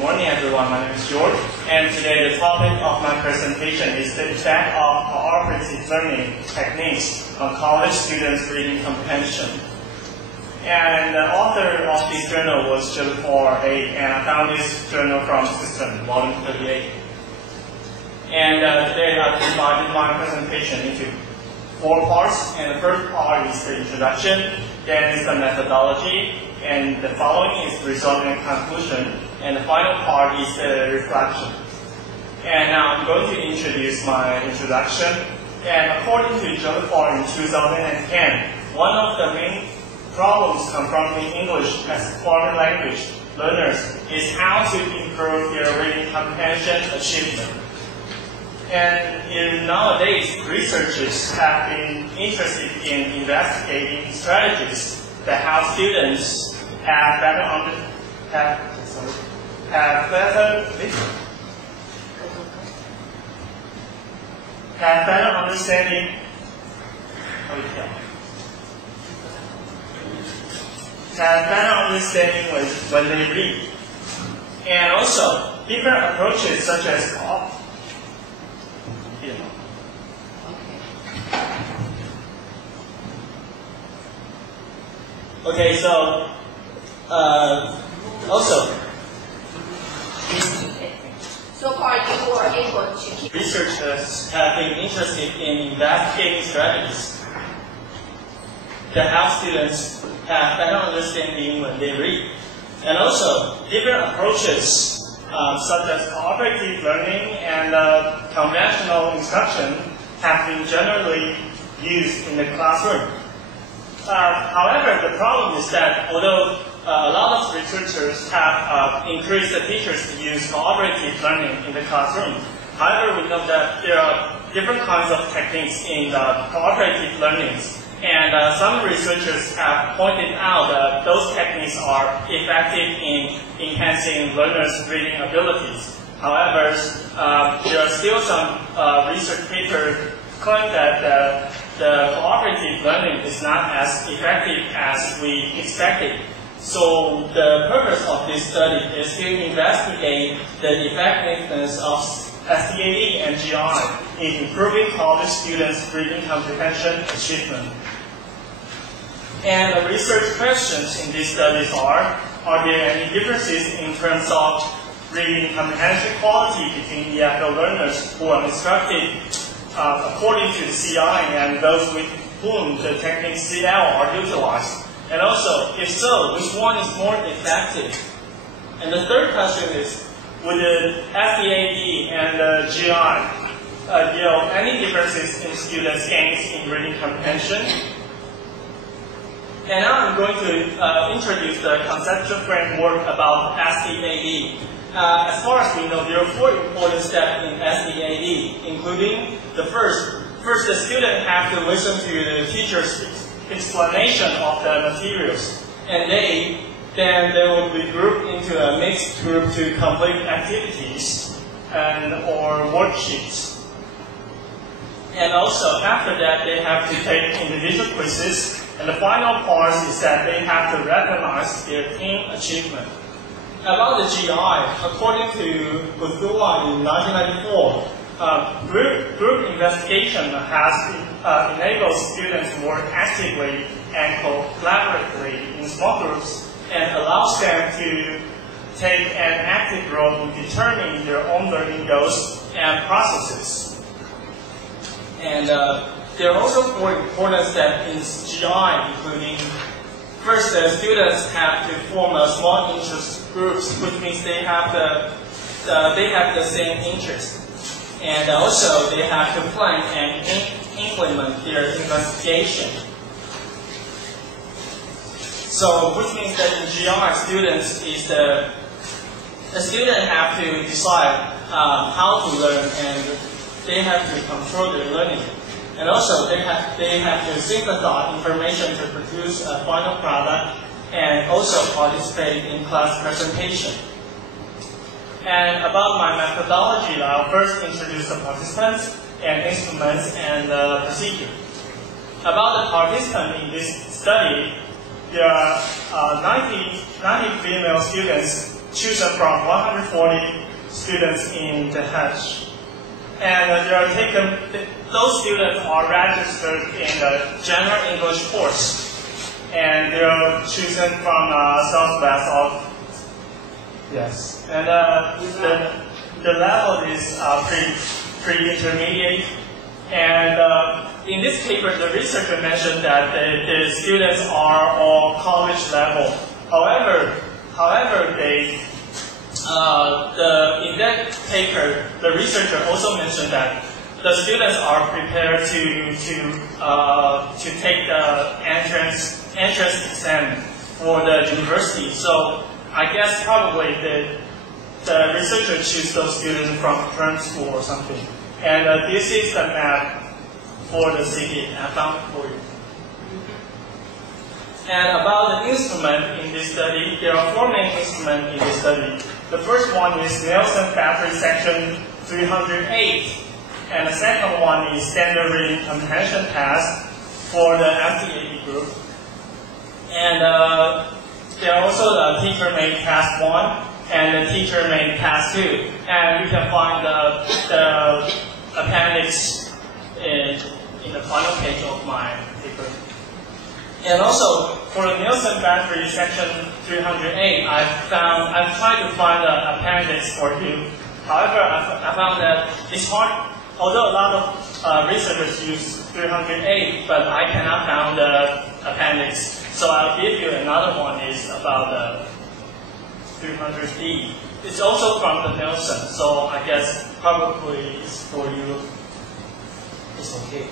morning, everyone. My name is George, and today the topic of my presentation is the effect of cooperative learning techniques on college students' reading comprehension. And the author of this journal was york1.wmv, and I found this journal from System, volume 38. And today I've divided my presentation into 4 parts, and the first part is the introduction, then is the methodology, and the following is result and conclusion, and the final part is the reflection. And now I'm going to introduce my introduction. And according to york1 in 2010, one of the main problems confronting English as foreign language learners is how to improve their reading comprehension achievement. And nowadays, researchers have been interested in investigating strategies that help students have better understanding. Have better understanding when they read, and also different approaches such as Okay, so also so far you were able to keep researchers have been interested in investigating strategies that help students have better understanding when they read, and also different approaches such as cooperative learning and conventional instruction have been generally used in the classroom. However, the problem is that although a lot of researchers have encouraged the teachers to use cooperative learning in the classroom, however, we know that there are different kinds of techniques in the cooperative learnings, and some researchers have pointed out that those techniques are effective in enhancing learners' reading abilities. However, there are still some research papers claim that the cooperative learning is not as effective as we expected. So the purpose of this study is to investigate the effectiveness of STAD and GI in improving college students' reading comprehension achievement. And the research questions in these studies are there any differences in terms of reading comprehension quality between EFL learners who are instructed according to the CI and those with whom the technique CL are utilized? And also, if so, which one is more effective? And the third question is, would the STAD and the GI yield any differences in students' gains in reading comprehension? And now I'm going to introduce the conceptual framework about STAD. As far as we know, there are 4 important steps in STAD, including the first the student have to listen to the teacher's explanation of the materials, and then they will be grouped into a mixed group to complete activities or worksheets. And also, after that, they have to take individual quizzes, and the final part is that they have to recognize their team achievement. About the GI, according to Buzua in 1994, group investigation has enabled students to work actively and collaboratively in small groups and allows them to take an active role in determining their own learning goals and processes. And there are also 4 important steps in GI, including first, the students have to form a small interest groups, which means they have the same interest, and also they have to plan and implement their investigation. So, which means that in GI, the student have to decide how to learn, and they have to control their learning. And also, they have to synthesize information to produce a final product, and also participate in class presentation. And about my methodology, I'll first introduce the participants and instruments and the procedure. About the participants in this study, there are 90 female students chosen from 140 students in the hatch. And those students are registered in the general English course. And they are chosen from Southwest of, yes. And the level is pre-intermediate. And in this paper, the researcher mentioned that the students are all college level. However, in that paper, the researcher also mentioned that the students are prepared to take the entrance exam for the university. So I guess probably the researcher choose those students from term school or something. And this is the map for the city. I found it for you. And about the instrument in this study, there are 4 main instruments in this study. The first one is Nelson Battery Section 308. And the second one is Standard Reading Comprehension Test for the MTAD group. And there are also the teacher-made Task 1 and the teacher-made Task 2. And you can find the appendix in the final page of my paper. And also, for the Nielsen Battery Section 308, I've tried to find the appendix for you. However, I found that it's hard, although a lot of researchers use 308, but I cannot find the appendix. So I'll give you another one is about the 300D. It's also from the Nielsen, so I guess probably it's for you. It's okay.